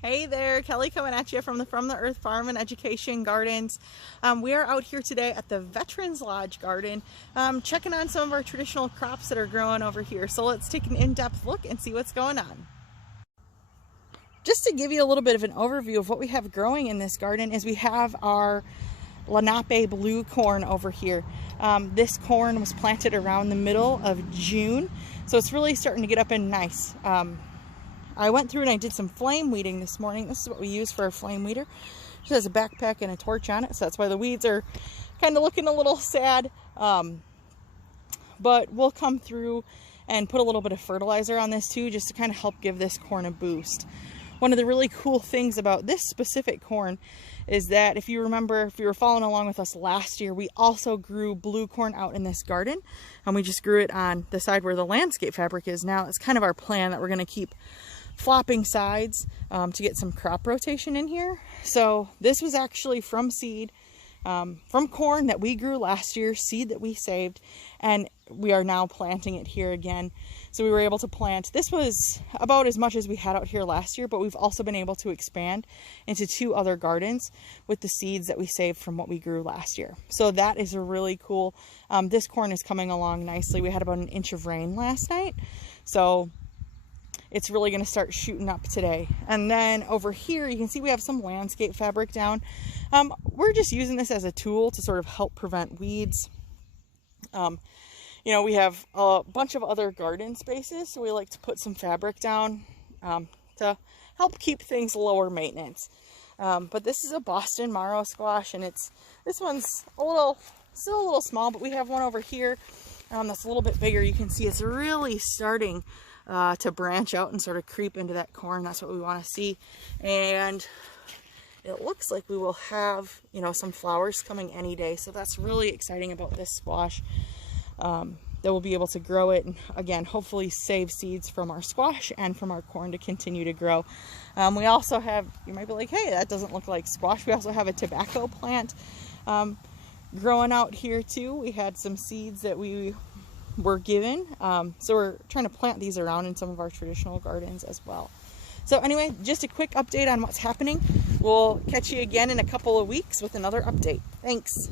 Hey there, Kelly coming at you from the Earth Farm and Education Gardens. We are out here today at the Veterans Lodge Garden, checking on some of our traditional crops that are growing over here. So let's take an in-depth look and see what's going on. Just to give you a little bit of an overview of what we have growing in this garden is we have our Lenape blue corn over here. This corn was planted around the middle of June, so it's really starting to get up and nice. I went through and I did some flame weeding this morning. This is what we use for a flame weeder. It has a backpack and a torch on it, so that's why the weeds are kind of looking a little sad. But we'll come through and put a little bit of fertilizer on this too, just to kind of help give this corn a boost. One of the really cool things about this specific corn is that if you remember, if you were following along with us last year, we also grew blue corn out in this garden, and we just grew it on the side where the landscape fabric is now. It's kind of our plan that we're going to keep flopping sides to get some crop rotation in here. So this was actually from seed, from corn that we grew last year, seed that we saved, and we are now planting it here again. So we were able to plant, this was about as much as we had out here last year, but we've also been able to expand into 2 other gardens with the seeds that we saved from what we grew last year. So that is really cool. This corn is coming along nicely. We had about an inch of rain last night, so it's really going to start shooting up today. And then over here, you can see we have some landscape fabric down. We're just using this as a tool to sort of help prevent weeds. You know, we have a bunch of other garden spaces, so we like to put some fabric down to help keep things lower maintenance. But this is a Boston marrow squash, and this one's still a little small, but we have one over here that's a little bit bigger. You can see it's really starting to branch out and sort of creep into that corn. That's what we want to see. And it looks like we will have, you know, some flowers coming any day. So that's really exciting about this squash, that we'll be able to grow it and, again, hopefully save seeds from our squash and from our corn to continue to grow. We also have, you might be like, hey, that doesn't look like squash. We also have a tobacco plant growing out here too. We had some seeds that we were given, so we're trying to plant these around in some of our traditional gardens as well. So anyway, just a quick update on what's happening. We'll catch you again in a couple of weeks with another update. Thanks.